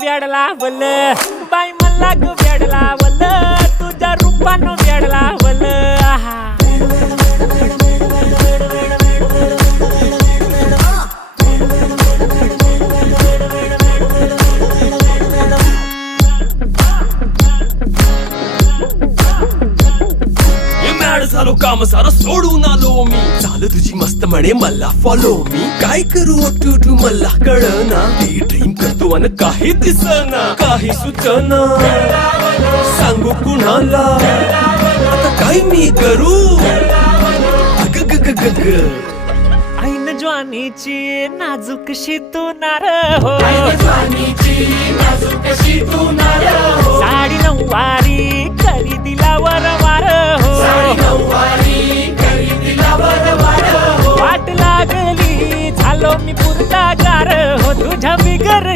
वेडला वल बाई मला ग वेडला वल तुझ्या रूपानं वेडला वल झालो काम सारा सोडून आलो मी झालं तुझी मस्त म्हणे मला फॉलो मी काय करू टू मला कळना ती ड्रीम करतो आणि काही दिसना काही सुचना सांगू कुणाला आता काय मी करू अग ग ग ग ग ऐन ज्वानीची नाजूकशी तू नार हो साडी नऊवारी करी दिला वरवार हो वाट लागली झालो मी पुरता गार हो तुझ्या बिगर